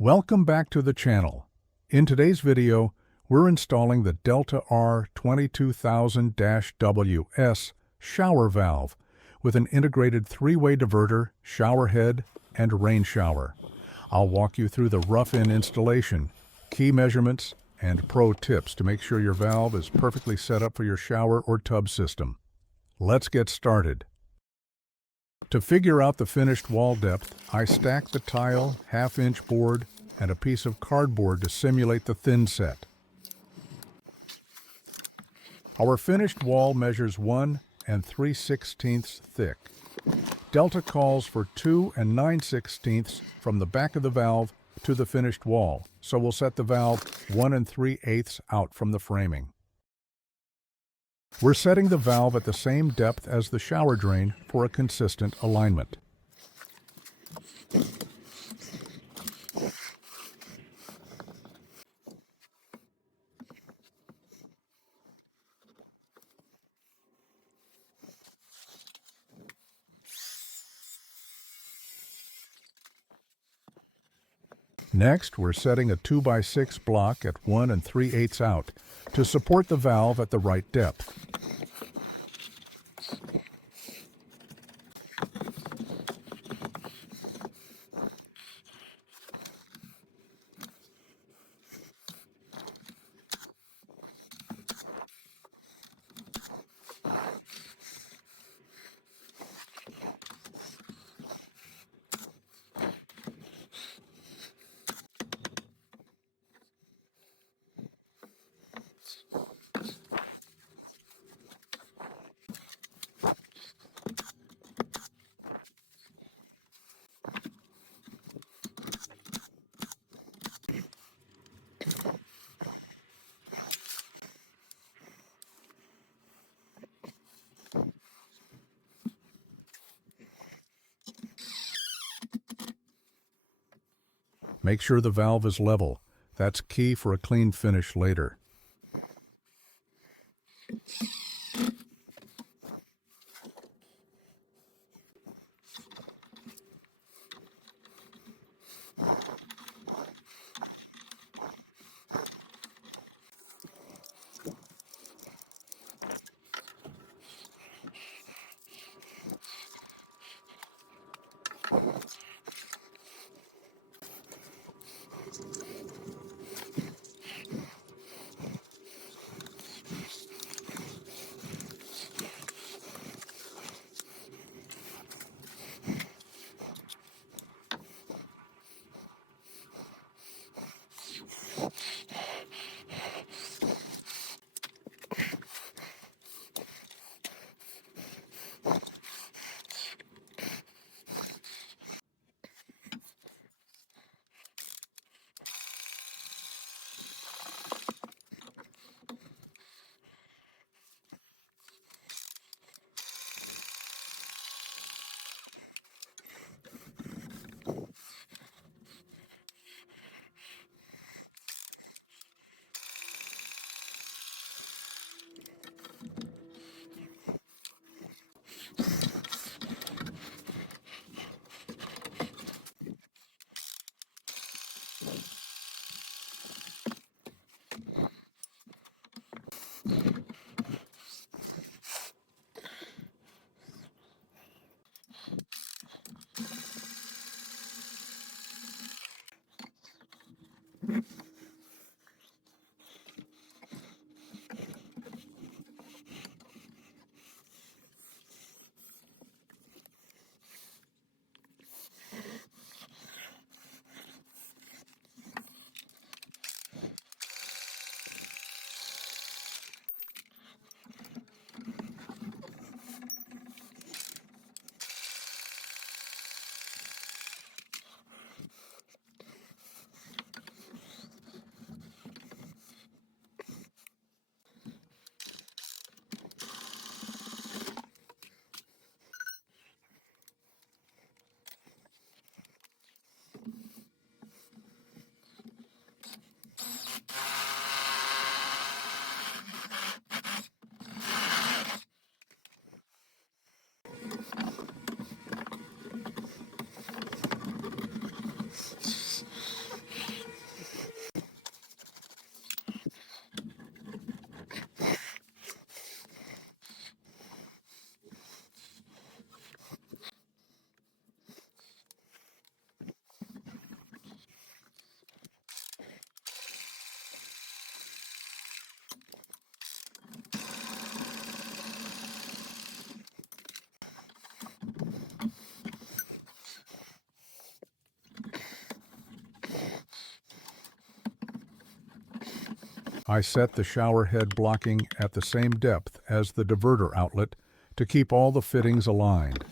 Welcome back to the channel. In today's video, we're installing the Delta R22000-WS shower valve with an integrated three-way diverter, shower head, and rain shower. I'll walk you through the rough-in installation, key measurements, and pro tips to make sure your valve is perfectly set up for your shower or tub system. Let's get started. To figure out the finished wall depth, I stacked the tile, half-inch board, and a piece of cardboard to simulate the thin set. Our finished wall measures 1 3/16 thick. Delta calls for 2 9/16 from the back of the valve to the finished wall, so we'll set the valve 1 3/8 out from the framing. We're setting the valve at the same depth as the shower drain for a consistent alignment. Next, we're setting a 2x6 block at 1 3/8 out to support the valve at the right depth. Make sure the valve is level. That's key for a clean finish later. I set the shower head blocking at the same depth as the diverter outlet to keep all the fittings aligned.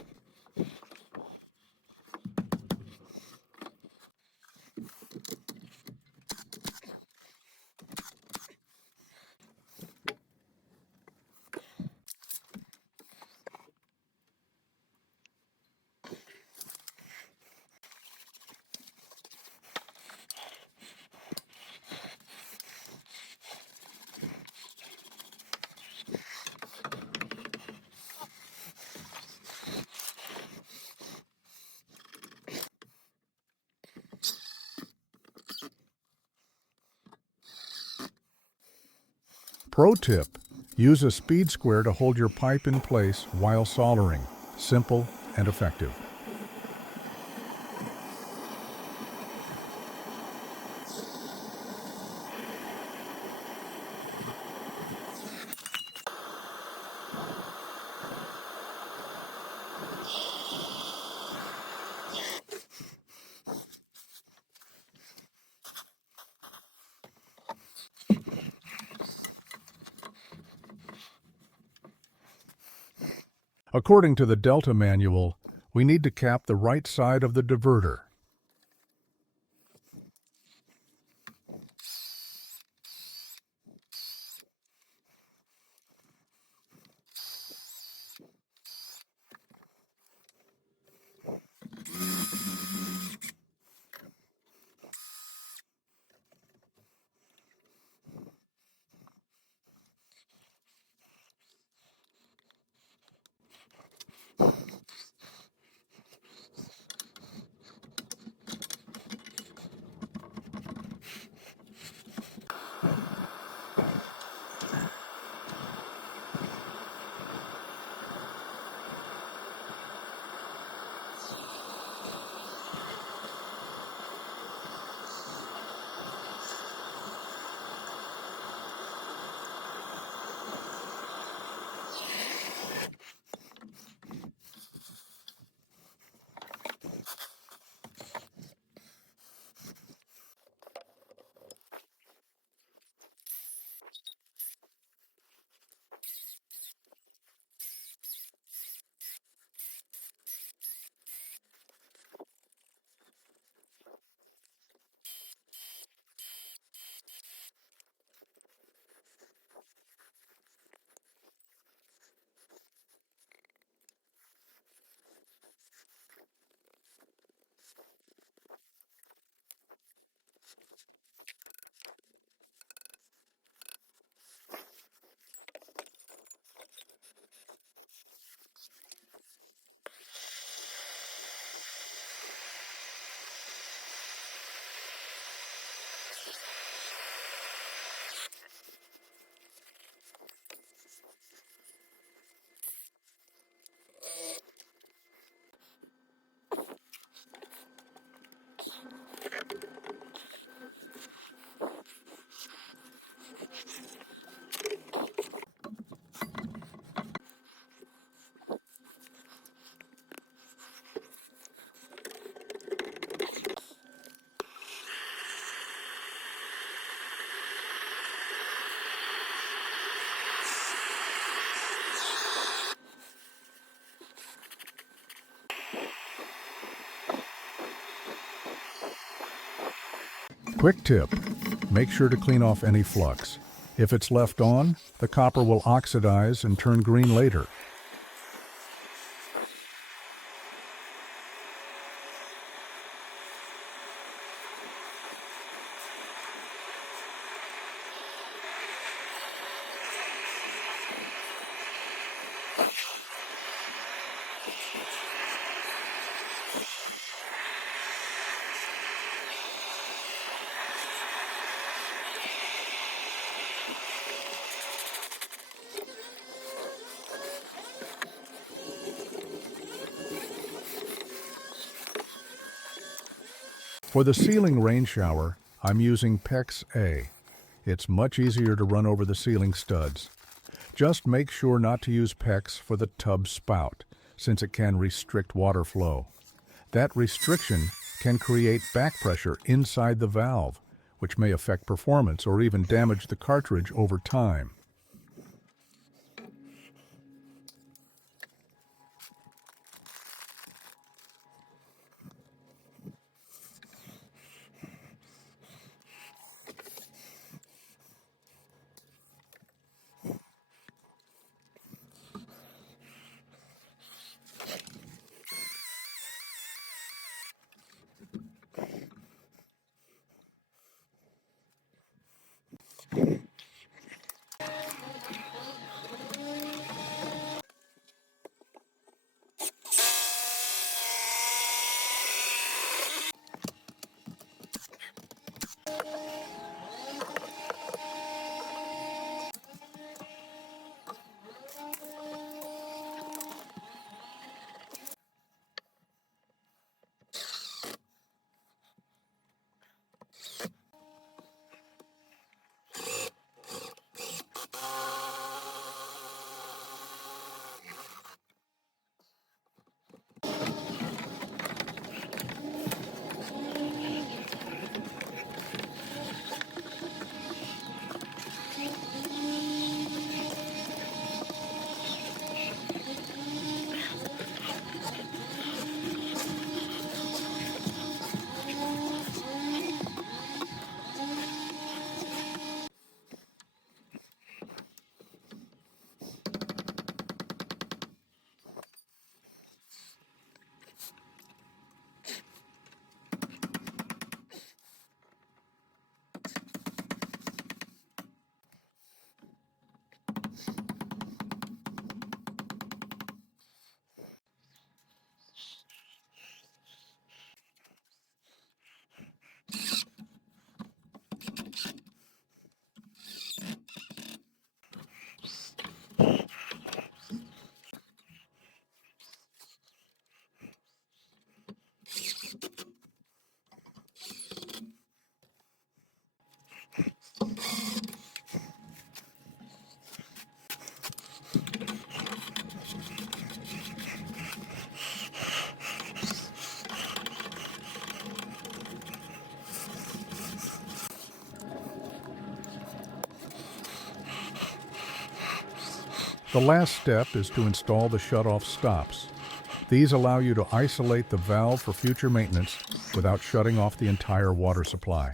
Pro tip: use a speed square to hold your pipe in place while soldering. Simple and effective. According to the Delta manual, we need to cap the right side of the diverter. Quick tip: make sure to clean off any flux. If it's left on, the copper will oxidize and turn green later. For the ceiling rain shower, I'm using PEX-A. It's much easier to run over the ceiling studs. Just make sure not to use PEX for the tub spout, since it can restrict water flow. That restriction can create back pressure inside the valve, which may affect performance or even damage the cartridge over time. The last step is to install the shutoff stops. These allow you to isolate the valve for future maintenance without shutting off the entire water supply.